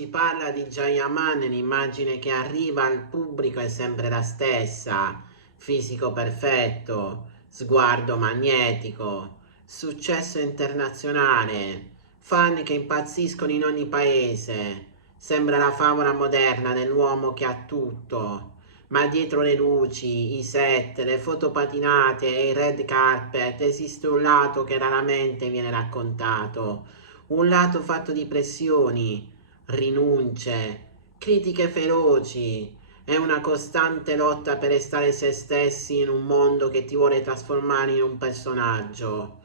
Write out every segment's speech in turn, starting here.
Si parla di Jayaman, l'immagine che arriva al pubblico è sempre la stessa: fisico perfetto, sguardo magnetico, successo internazionale, fan che impazziscono in ogni paese. Sembra la favola moderna dell'uomo che ha tutto, ma dietro le luci, i set, le foto patinate e il red carpet esiste un lato che raramente viene raccontato, un lato fatto di pressioni, rinunce, critiche feroci. È una costante lotta per restare se stessi in un mondo che ti vuole trasformare in un personaggio.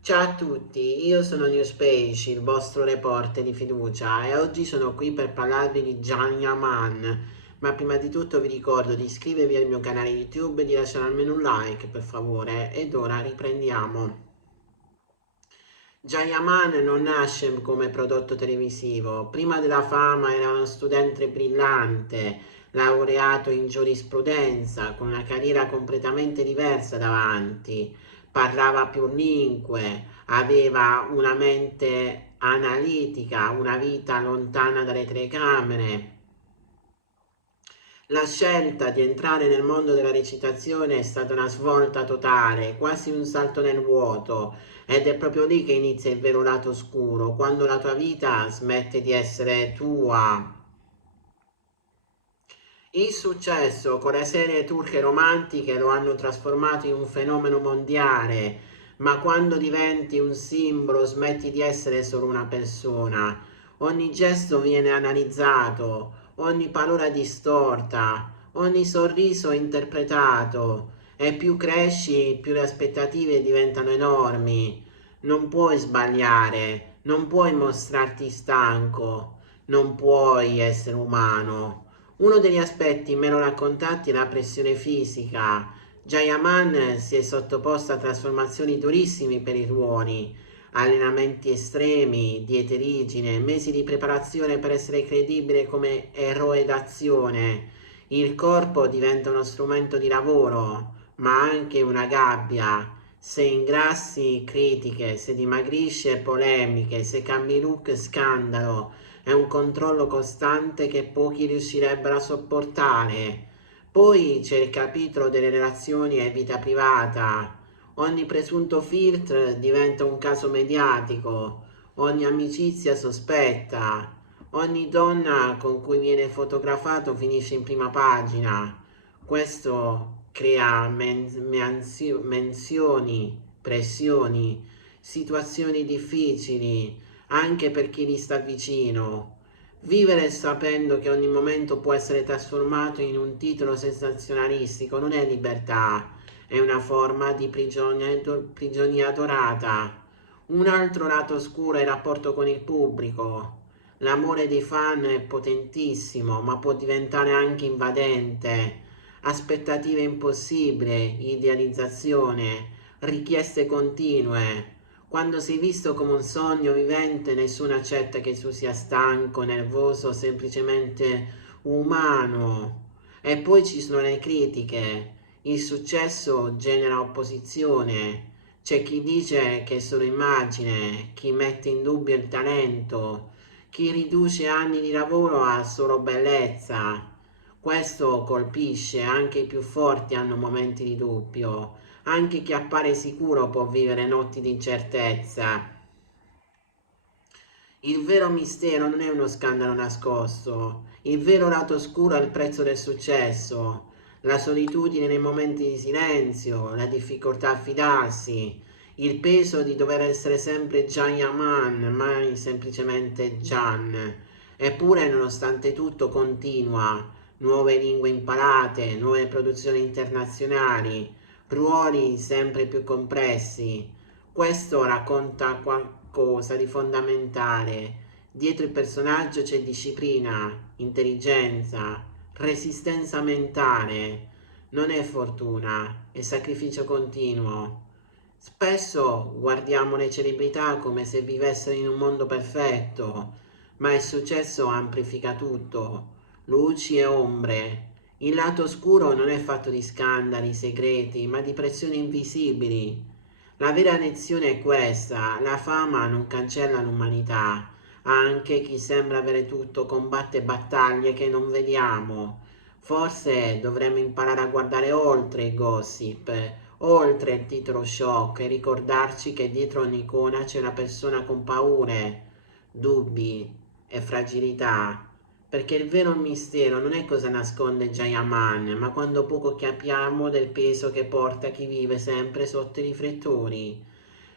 Ciao a tutti, io sono Newspace, il vostro reporter di fiducia, e oggi sono qui per parlarvi di Can Yaman. Ma prima di tutto vi ricordo di iscrivervi al mio canale YouTube e di lasciare almeno un like, per favore. Ed ora riprendiamo. Jayaman non nasce come prodotto televisivo. Prima della fama era uno studente brillante, laureato in giurisprudenza, con una carriera completamente diversa davanti. Parlava più lingue, aveva una mente analitica, una vita lontana dalle telecamere. La scelta di entrare nel mondo della recitazione è stata una svolta totale, quasi un salto nel vuoto, ed è proprio lì che inizia il vero lato oscuro, quando la tua vita smette di essere tua. Il successo con le serie turche romantiche lo hanno trasformato in un fenomeno mondiale, ma quando diventi un simbolo smetti di essere solo una persona. Ogni gesto viene analizzato, ogni parola distorta, ogni sorriso interpretato, e più cresci, più le aspettative diventano enormi. Non puoi sbagliare, non puoi mostrarti stanco, non puoi essere umano. Uno degli aspetti meno raccontati è la pressione fisica. Jayaman si è sottoposto a trasformazioni durissime per i ruoli, allenamenti estremi, diete rigide, mesi di preparazione per essere credibile come eroe d'azione. Il corpo diventa uno strumento di lavoro, ma anche una gabbia. Se ingrassi, critiche; se dimagrisce, polemiche; se cambi look, scandalo. È un controllo costante che pochi riuscirebbero a sopportare. Poi c'è il capitolo delle relazioni e vita privata. Ogni presunto filtro diventa un caso mediatico, ogni amicizia sospetta, ogni donna con cui viene fotografato finisce in prima pagina. Questo crea menzioni, pressioni, situazioni difficili anche per chi gli sta vicino. Vivere sapendo che ogni momento può essere trasformato in un titolo sensazionalistico non è libertà, è una forma di prigionia dorata. Un altro lato oscuro è il rapporto con il pubblico. L'amore dei fan è potentissimo, ma può diventare anche invadente. Aspettative impossibili, idealizzazione, richieste continue. Quando sei visto come un sogno vivente, nessuno accetta che tu sia stanco, nervoso o semplicemente umano. E poi ci sono le critiche. Il successo genera opposizione. C'è chi dice che è solo immagine, chi mette in dubbio il talento, chi riduce anni di lavoro a solo bellezza. Questo colpisce, anche i più forti hanno momenti di dubbio. Anche chi appare sicuro può vivere notti di incertezza. Il vero mistero non è uno scandalo nascosto. Il vero lato oscuro è il prezzo del successo, la solitudine nei momenti di silenzio, la difficoltà a fidarsi, il peso di dover essere sempre Can Yaman, mai semplicemente Can. Eppure, nonostante tutto, continua. Nuove lingue imparate, nuove produzioni internazionali, ruoli sempre più compressi. Questo racconta qualcosa di fondamentale. Dietro il personaggio c'è disciplina, intelligenza, resistenza mentale. Non è fortuna, è sacrificio continuo. Spesso guardiamo le celebrità come se vivessero in un mondo perfetto, ma il successo amplifica tutto, luci e ombre. Il lato oscuro non è fatto di scandali, segreti, ma di pressioni invisibili. La vera lezione è questa: la fama non cancella l'umanità, Anche chi sembra avere tutto combatte battaglie che non vediamo. Forse dovremmo imparare a guardare oltre i gossip, oltre il titolo shock e ricordarci che dietro ogni icona c'è una persona con paure, dubbi e fragilità. Perché il vero mistero non è cosa nasconde Jayaman, ma quando poco capiamo del peso che porta chi vive sempre sotto i riflettori.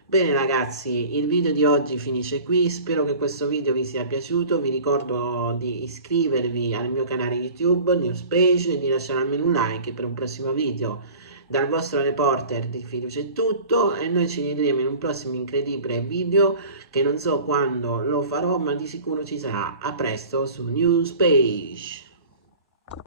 Bene ragazzi, il video di oggi finisce qui, spero che questo video vi sia piaciuto, vi ricordo di iscrivervi al mio canale YouTube, Newspage, e di lasciare almeno un like per un prossimo video. Dal vostro reporter di fiducia è tutto e noi ci vedremo in un prossimo incredibile video che non so quando lo farò, ma di sicuro ci sarà. A presto su Newspage.